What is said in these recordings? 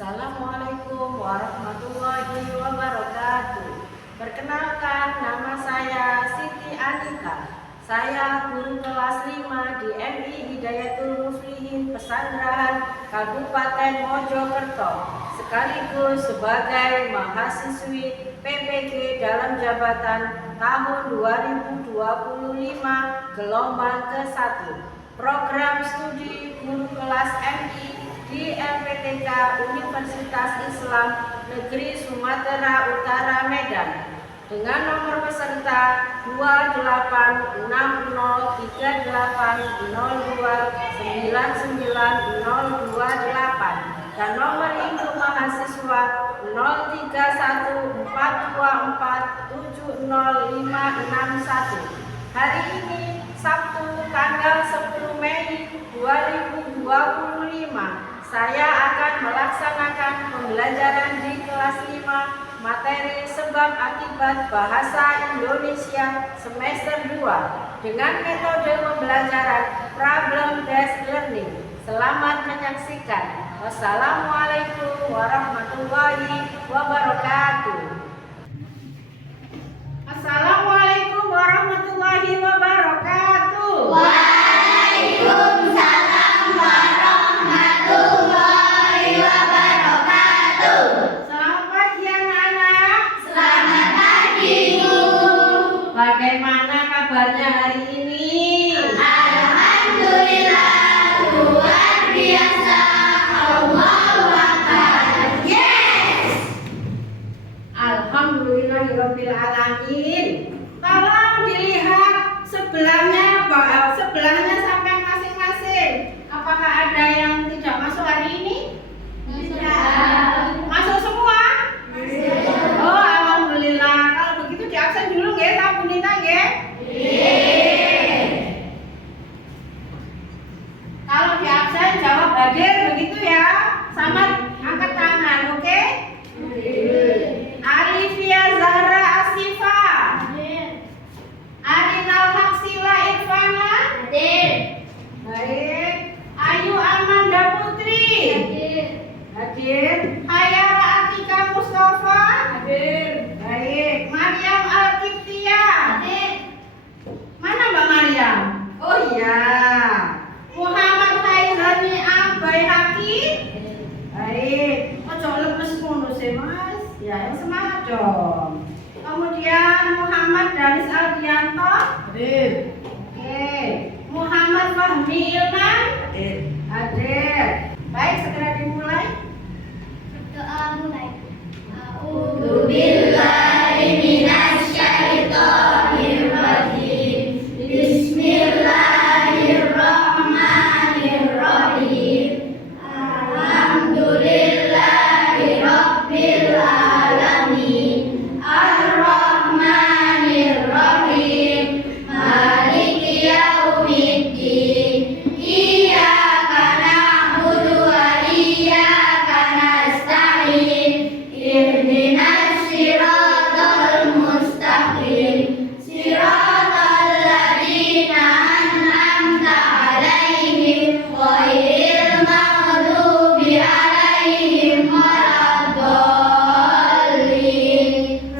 Assalamualaikum warahmatullahi wabarakatuh. Perkenalkan, nama saya Siti Anita. Saya guru kelas 5 di MI Hidayatul Muflihin Pesantren Kabupaten Mojokerto, sekaligus sebagai mahasiswi PPG dalam jabatan tahun 2025 gelombang ke-1 program studi guru kelas MI di LPTK Universitas Islam Negeri Sumatera Utara Medan dengan nomor peserta 286030299028 dan nomor induk mahasiswa 031424705661. Hari ini Sabtu tanggal 10 Mei 2025 saya akan melaksanakan pembelajaran di kelas 5 materi sebab akibat bahasa Indonesia semester 2 dengan metode pembelajaran problem based learning. Selamat menyaksikan. Wassalamualaikum warahmatullahi wabarakatuh. Assalamualaikum warahmatullahi wabarakatuh. Waalaikumsalam warahmatullahi wabarakatuh. Selamat pagi anak-anak. Selamat pagi, Bu. Bagaimana kabarnya hari ini? Alhamdulillah, luar biasa. Allahu Akbar. Yes. Alhamdulillahirabbil alamin. Tolong dilihat sebelahnya sampai masing-masing. Apakah ada yang tidak masuk hari ini? Tidak. Masuk semua? Masuk. Oh, alhamdulillah. Kalau begitu di absen dulu nggih, Ta Bunita nggih? Kalau di absen jawab hadir begitu ya. Sama angkat tangan, oke? Arifia Zahra Asifa. Arinal Haksila Irfana. Baik. Ayu Amanda Putri. Hadir. Hayara Atika Mustafa. Hadir. Baik. Maryam Alkiftia. Mana Mbak Maryam? Oh iya. Muhammad Haizani Abayhaki. Baik. Ojo lemes ngono sih, Mas. Ya, yang semangat dong. Kemudian Muhammad Danis Aldianto. Hadir. Oke. Muhammad Fahmi Ilman. Hadir. Hadir. Baik, segera dimulai. Doa mulai. A'udzubillahi minasyaitonir rajim. Bismillahirrahmanirrahim. Alhamdulillahirabbil alamin. Ar-Rahmanir-Rahim. Maliki yaumiddin. Iyyaka na'budu wa iyyaka nasta'in. Ihdinas siratal mustaqim. Siratal ladzina an'amta 'alaihim ghairil maghdubi 'alaihim waladdallin.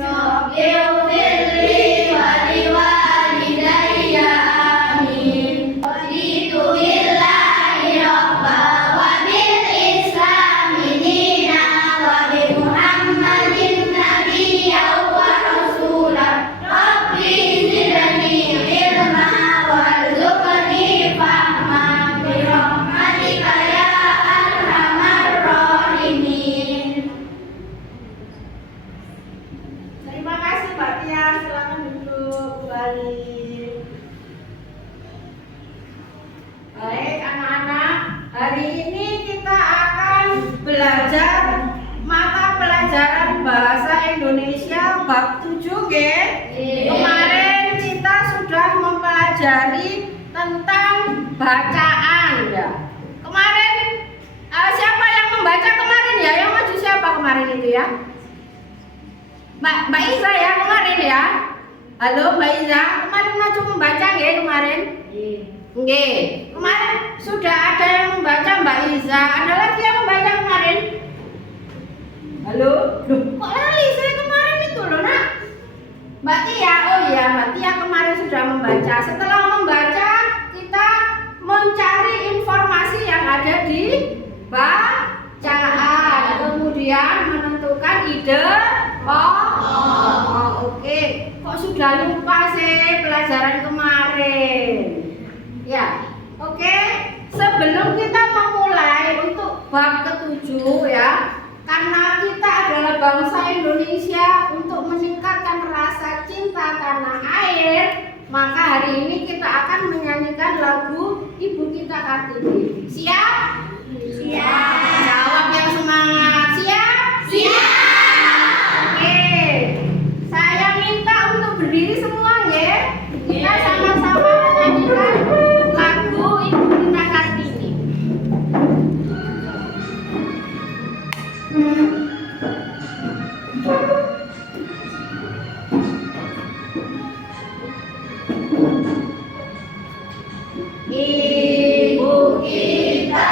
Rabbighfirli wa liwalidayya amin. Raditu billahi rabba wa bil islami dina wa bi Muhammadin nabiyyan wa rasulan. Rabbi zidni ilma warzuqni fahma bi rahmatika ya arhamar rahimin. Terima kasih Mbak Tia, silakan duduk kembali. Baik anak-anak, hari ini kita akan belajar mata pelajaran bahasa Indonesia bab 7 nggih. Kemarin kita sudah mempelajari tentang bacaan ya. Kemarin siapa yang membaca kemarin ya? Yang maju siapa kemarin itu ya? Mbak Iza ya kemarin ya. Halo Mbak Iza, kemarin maju membaca nggih kemarin? Nggih. Kemarin sudah ada yang membaca Mbak Iza. Ada lagi yang membaca kemarin? di bacaan. Kemudian menentukan ide oke. Kok sudah lupa sih pelajaran kemarin? Ya, oke. Sebelum kita memulai untuk bab ke-7 ya, karena kita adalah bangsa Indonesia, untuk meningkatkan rasa cinta tanah air, maka hari ini kita akan menyanyikan lagu Ibu Kita Kartini. Siap? Siap. Jawab yang semangat. Siap? Siap. Oke. Saya minta untuk berdiri semua ya. Kita sama-sama menyanyikan lagu Ibu Kita Kartini. Ibu kita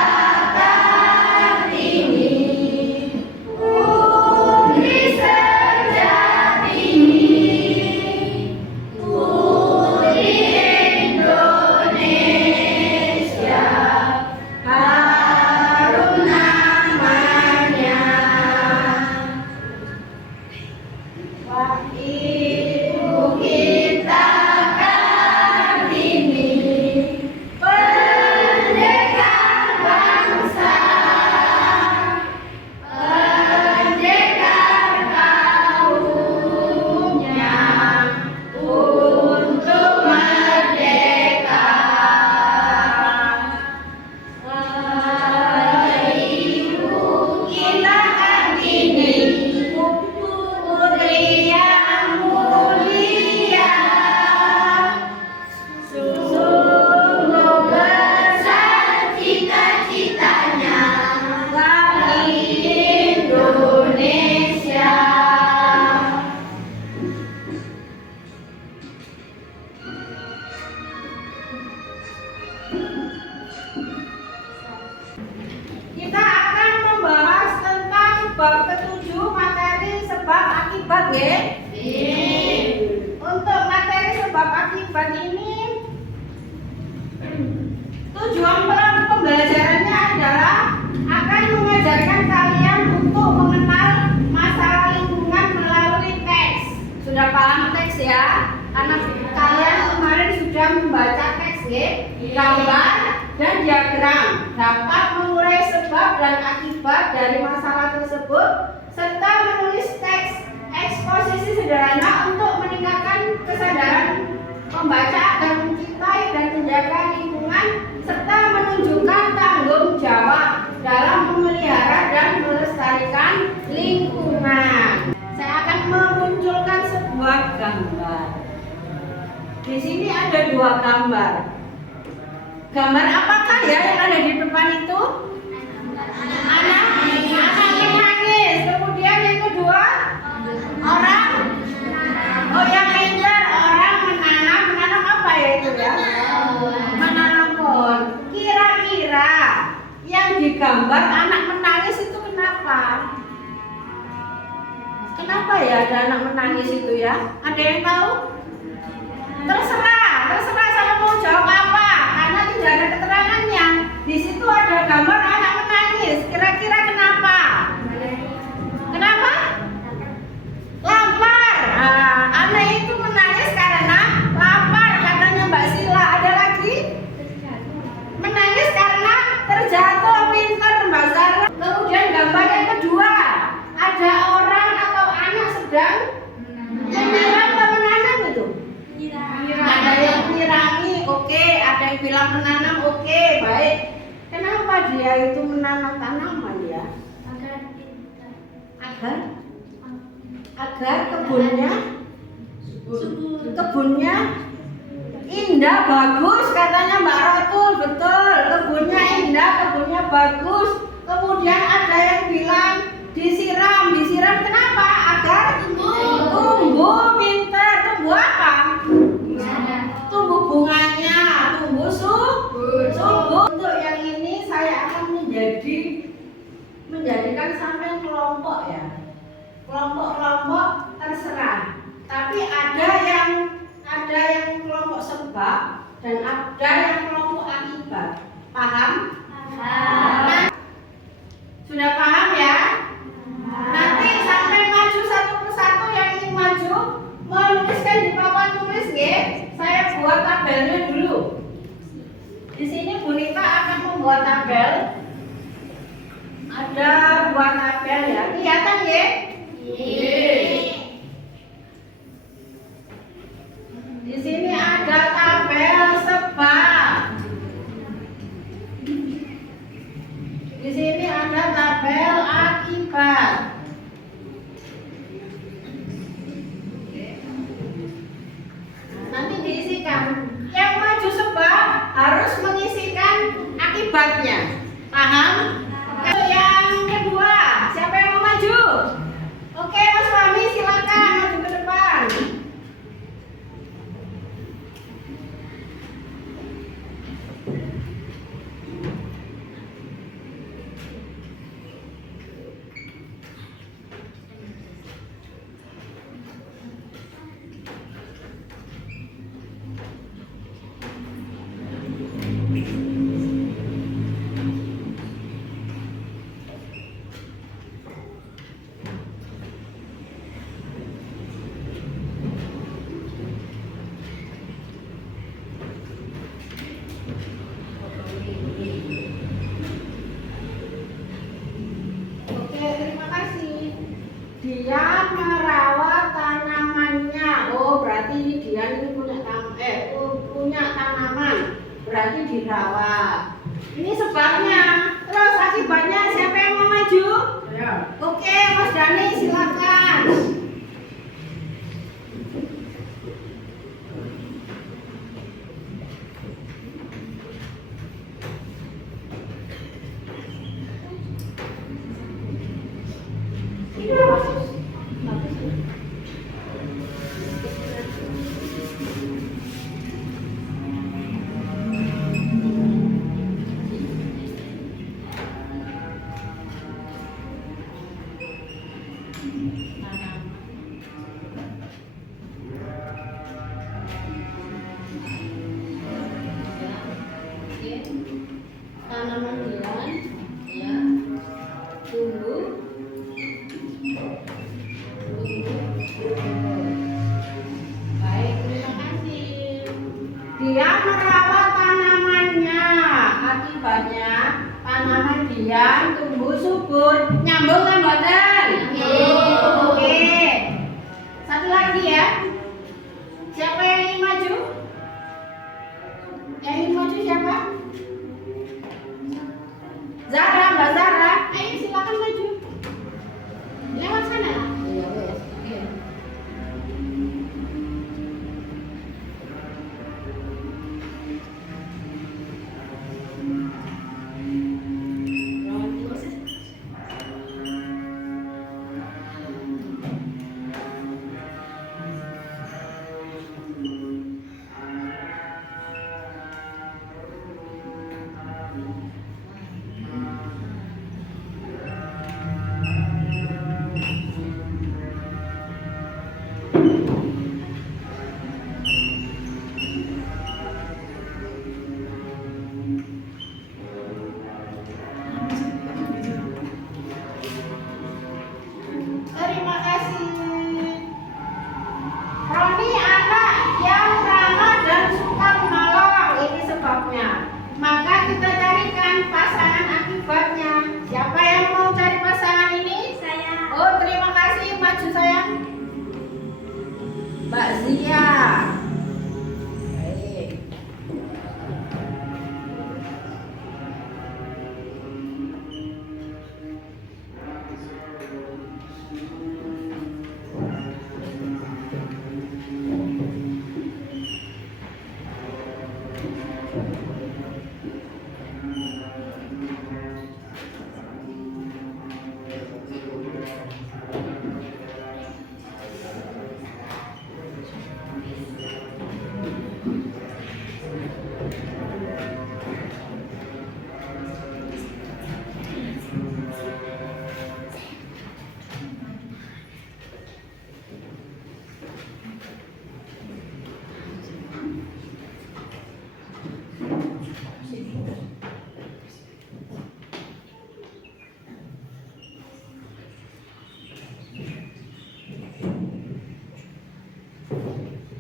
Kartini, putri sejati, putri Indonesia, harum namanya. Wah, Ibu kita Kartini, pendekar bangsa, pendekar kaumnya untuk merdeka. Ibu kita Kartini, putri yang mulia, sungguh besar cita-citanya bagi Indonesia. Kita akan membahas tentang bab ke-7 materi sebab akibat ya. Untuk materi sebab akibat ini, tujuan pembelajarannya adalah akan mengajarkan kalian untuk mengenal masalah lingkungan melalui teks. Sudah paham teks ya? Karena kalian kemarin sudah membaca teks ya, gambar dan diagram, dapat mengurai sebab dan akibat dari masalah tersebut, serta menulis teks eksposisi sederhana untuk meningkatkan kesadaran membaca agar mencintai dan menjaga lingkungan, serta menunjukkan tanggung jawab dalam memelihara dan melestarikan lingkungan. Saya akan memunculkan sebuah gambar. Di sini ada 2 gambar. Gambar apakah ya yang ada di depan itu? Anak menangis. Kemudian yang kedua, orang. Oh, yang pintar, orang menanam. Menanam apa ya itu ya? Menanam pohon. Kira-kira yang digambar anak menangis itu kenapa? Kenapa ya ada anak menangis itu ya? Ada yang tahu? Terserah sama mau jawab apa, karena tidak ada keterangannya. Di situ ada gambar anak menangis. Kira-kira kenapa? Kenapa? Lapar. Anak itu menangis karena lapar, katanya Mbak Sila. Ada lagi? Menangis karena terjatuh. Pintar Mbak Zara. Kemudian gambar yang kedua, ada orang atau anak sedang menyiram atau menanam itu. Ada yang menyirangi, oke. Ada yang bilang menanam, oke, baik. Kenapa dia itu menanam tanaman ya? Agar kebunnya indah, bagus, katanya Mbak Rotul. Betul, kebunnya indah, kebunnya bagus. Kemudian ada yang bilang disiram kenapa? Agar tumbuh. Pintar. Tumbuh apa? Tumbuh bunganya, tumbuh subur. Untuk yang ini saya akan menjadikan sampai kelompok ya. Kelompok terserah. Tapi ada yang kelompok sebab dan ada yang kelompok akibat. Paham? Paham. Di sini ada tabel akibat. Nanti diisikan. Yang maju sebab harus mengisikan akibatnya. Paham? Kalau yang kedua, siapa yang mau maju? Oke, Mas Fahmi silakan maju ke depan. Oke, terima kasih. Dia merawat tanamannya. Oh, berarti ini dia ini punya tanaman. Berarti dirawat. Ini sebabnya. Terus akibatnya siapa yang mau maju? Ya. Oke, Mas Dani silakan. Tanaman bulan, ya, tumbuh. Baik, terima kasih. Dia merawat tanamannya. Akibatnya tanaman dia tumbuh subur. Nyambung kan, Badan? Oke. Satu lagi ya. Siapa yang ingin maju? Yang ingin maju siapa? Zara, Mbak Zara. Ayo silakan maju. Lewat sana. Iya, wes. Oke. Terima kasih. Roni anak yang ramah dan suka menolong. Ini sebabnya. Maka kita carikan pasangan akibatnya. Siapa yang mau cari pasangan ini? Saya. Oh, terima kasih. Maju sayang. Mbak Zia. Baik.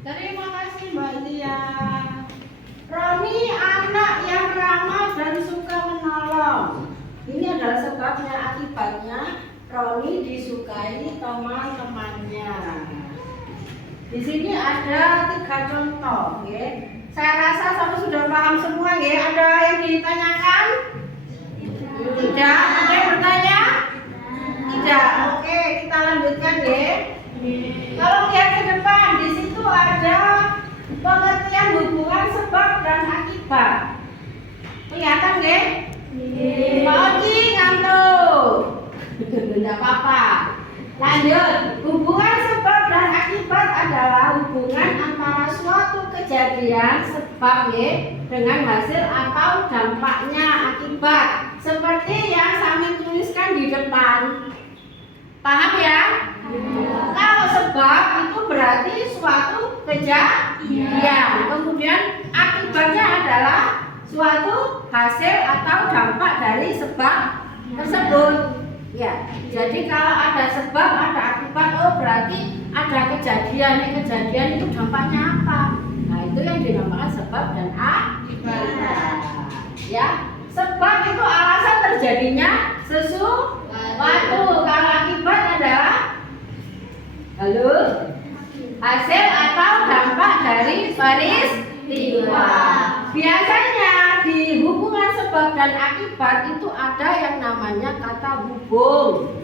Terima kasih Mbak Lia. Roni anak yang ramah dan suka menolong. Ini adalah sebabnya, akibatnya Roni disukai teman-temannya. Di sini ada 3 contoh, ya. Saya rasa kamu sudah paham semua, ya. Ada yang ditanyakan? Tidak. Ada yang bertanya? Tidak. Oke, kita lanjutkan ya. Kalau lihat ke depan, di situ ada pengertian hubungan sebab dan akibat. Kelihatan nggih? Pak Oci ngantuk. Tidak apa-apa. Lanjut. Hubungan sebab dan akibat adalah hubungan antara suatu kejadian sebab dengan hasil atau dampaknya akibat. Seperti yang Samin tuliskan di depan. Paham ya? Kalau sebab itu berarti suatu kejadian. Kemudian akibatnya adalah suatu hasil atau dampak dari sebab tersebut. Ya, jadi kalau ada sebab, ada akibat, oh berarti ada kejadian. Kejadian itu dampaknya apa? Nah, itu yang dinamakan sebab dan akibat. Ya, sebab itu alasan terjadinya sesuatu. Kalau akibat adalah hasil atau dampak dari peristiwa. Biasanya di hubungan sebab dan akibat itu ada yang namanya kata hubung.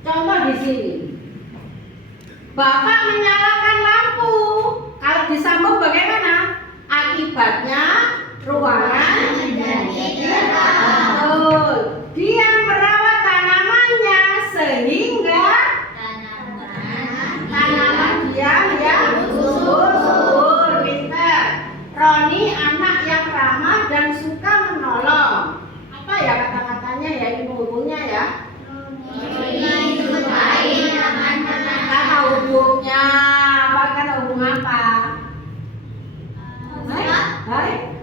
Contoh di sini. Bapak menyalakan lampu. Kalau disambung bagaimana? Akibatnya ruangan menjadi terang. Betul. Dia merawat tanamannya sehingga tanaman dia subur. Pintar. Roni anak yang ramah dan suka menolong. Apa ya kata-katanya ya, ilmu hubungnya ya? Kata hubungnya apa? Kata hubung apa?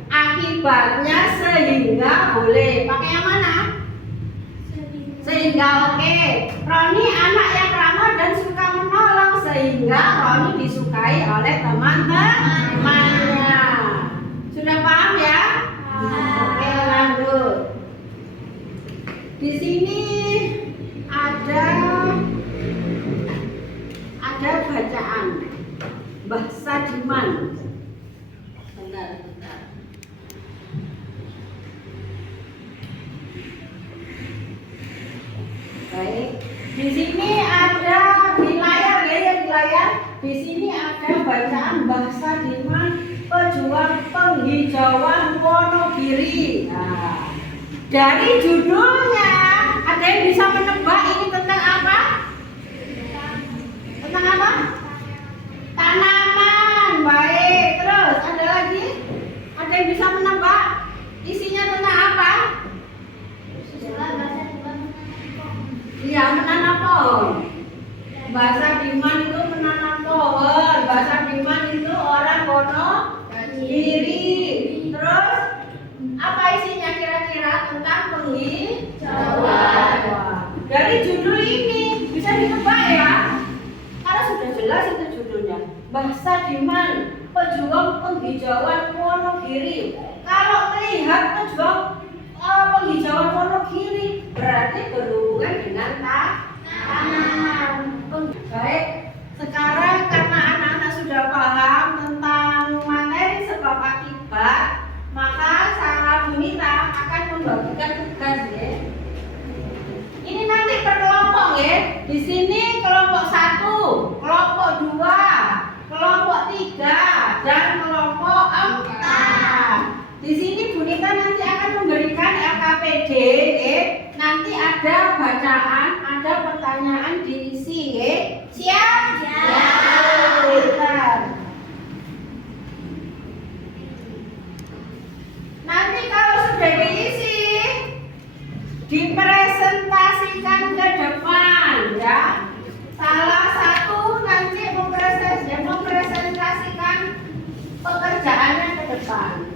Akibatnya sehingga boleh. Pakai yang mana? Sehingga oke. Roni anak yang ramah dan suka menolong sehingga Roni disukai oleh teman-temannya. Sudah paham ya? Oke, lanjut. Di sini ada bacaan Mbah Sadiman. Bentar. Baik. Di sini ada di layar ya, di layar. Di sini ada bacaan Mbah Sadiman, pejuang penghijauan Wonogiri. Nah, dari judulnya ada yang bisa menebak ini tentang apa? Tentang apa? Tanaman. Baik. Terus ada lagi? Ada yang bisa menebak isinya tentang apa? Iya, menanam pohon. Bahasa Diman itu menanam pohon. Bahasa Diman itu orang Wonogiri. Terus apa isinya kira-kira tentang penghijauan? Dari judul ini bisa ditebak ya. Karena sudah jelas itu judulnya. Bahasa Diman, pejuang penghijauan Wonogiri. Kalau melihat pejuang penghijauan Wonogiri berarti berhubungan dengan tanaman. Baik, sekarang karena anak-anak sudah paham tentang materi sebab akibat, maka Sarah Bunita akan membagikan tugas ya. Ini nanti per kelompok ya. Di sini kelompok 1, kelompok 2, kelompok 3, dan kelompok 4. Di sini Bunita nanti akan memberikan LKPD ya. Nanti ada bacaan, ada pertanyaan diisi ya. Siap? Siap. Nanti kalau sudah diisi, dipresentasikan ke depan ya. Salah satu nanti mempresentasikan pekerjaannya ke depan.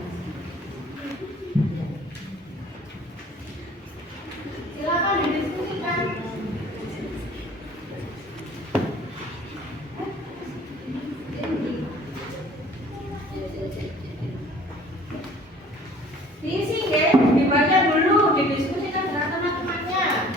Silakan didiskusikan. Diisi ya, dibaca dulu, didiskusikan dengan teman-temannya.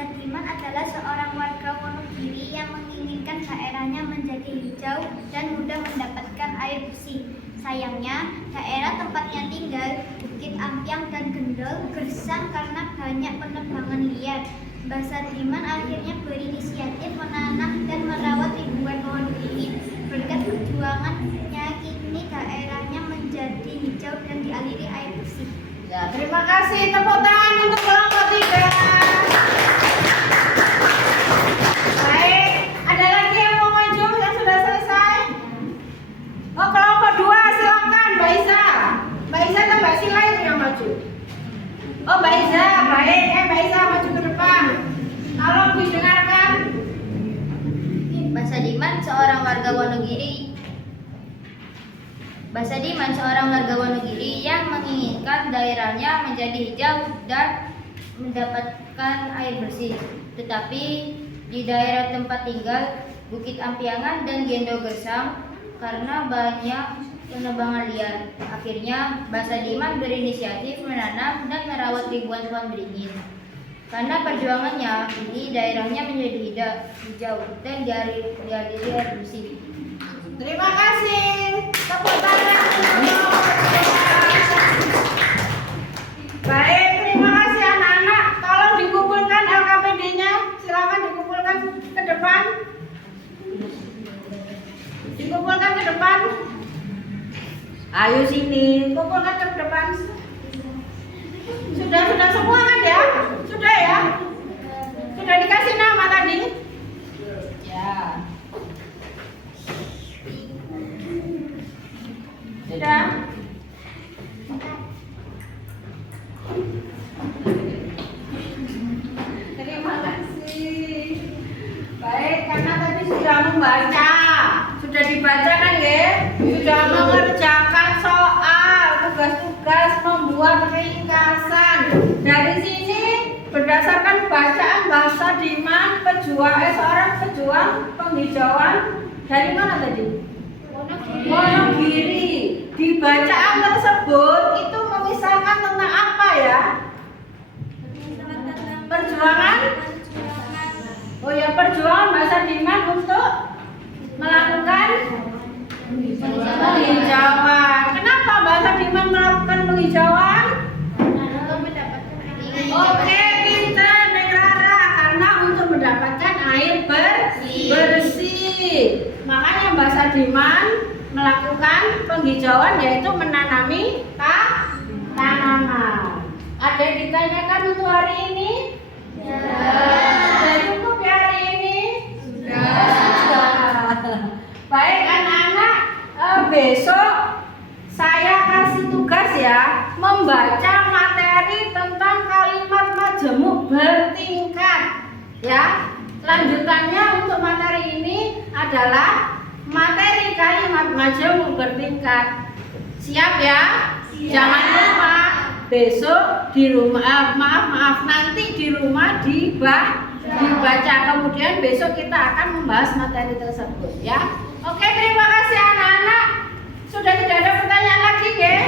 Basadiman adalah seorang warga Wonogiri yang menginginkan daerahnya menjadi hijau dan mudah mendapatkan air bersih. Sayangnya, daerah tempatnya tinggal, Bukit Ampiang dan Gendol, gersang karena banyak penebangan liar. Basadiman akhirnya berinisiatif menanam dan merawat ribuan pohon bibit. Berkat perjuangannya, kini daerahnya menjadi hijau dan dialiri air bersih. Ya, terima kasih. Tepuk tangan untuk kelompok 3. Baik, ada lagi yang mau maju yang sudah selesai? Oh, kelompok 2 silakan, Mbak Isa. Mbak Isa atau Mbak Sila itu yang maju? Oh, Mbak Isa, baik. Mbak Isa maju ke depan. Tolong didengarkan. Basadiman seorang warga Wonogiri yang menginginkan daerahnya menjadi hijau dan mendapatkan air bersih. Tetapi di daerah tempat tinggal Bukit Ampiangan dan Gendol gersang karena banyak penebangan liar. Akhirnya Basadiman berinisiatif menanam dan merawat ribuan pohon beringin. Karena perjuangannya, kini daerahnya menjadi hijau dan dialiri air bersih. Terima kasih. Tepuk tangan. Baik, terima kasih anak-anak. Tolong dikumpulkan LKPD-nya. Silakan dikumpulkan ke depan. Dikumpulkan ke depan. Ayo sini, kumpulkan ke depan. Sudah semua kan ya? Sudah ya? Sudah dikasih nama tadi? Ya. Sudah. Terima kasih. Baik, karena tadi sudah membaca, sudah dibaca kan ya? Sudah mengerjakan soal, tugas-tugas, membuat ringkasan. Dari sini berdasarkan bacaan Basadiman, seorang pejuang penghijauan dari mana tadi? Wonogiri. Di bacaan tersebut itu memisahkan tentang apa ya? Perjuangan. Oh ya, perjuangan Basadiman untuk melakukan penghijauan. Kenapa Basadiman melakukan penghijauan? Oke, pintar Negrara, karena untuk mendapatkan air bersih. Makanya Basadiman melakukan penghijauan, yaitu menanami tanaman. Ada yang ditanyakan untuk hari ini? Sudah cukup ya hari ini? Sudah. Baik anak-anak, besok saya kasih tugas ya, membaca materi tentang kalimat majemuk bertingkat. Ya, lanjutannya untuk materi ini adalah materi kalimat majemuk bertingkat. Siap ya? Siap. Jangan lupa besok di rumah, nanti di rumah dibaca. Kemudian besok kita akan membahas materi tersebut ya. Oke, terima kasih anak-anak. Sudah tidak ada pertanyaan lagi ya?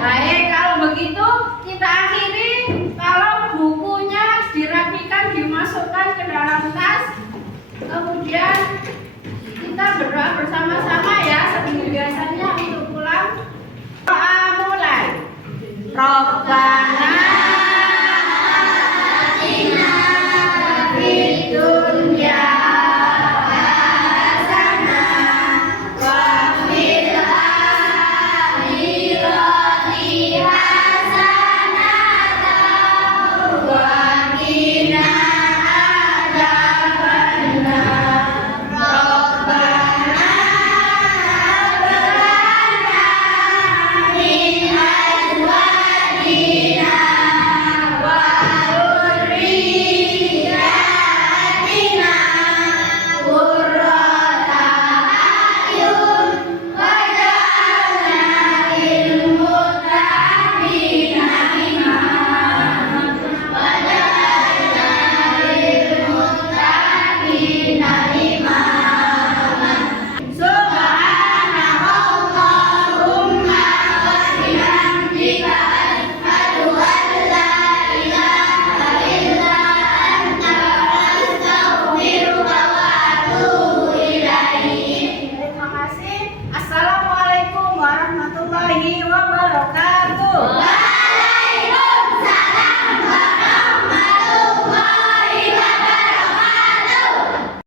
Baik, kalau begitu kita akhiri. Kalau bukunya dirapikan, dimasukkan ke dalam tas. Kemudian kita berdoa bersama-sama ya, seperti biasanya untuk pulang. Doa mulai. Robbana atina fid dunya hasanah wa fil akhirati hasanah wa qina adzabannar. Robbana hab lana min azwajina warahmatullahi wabarakatuh.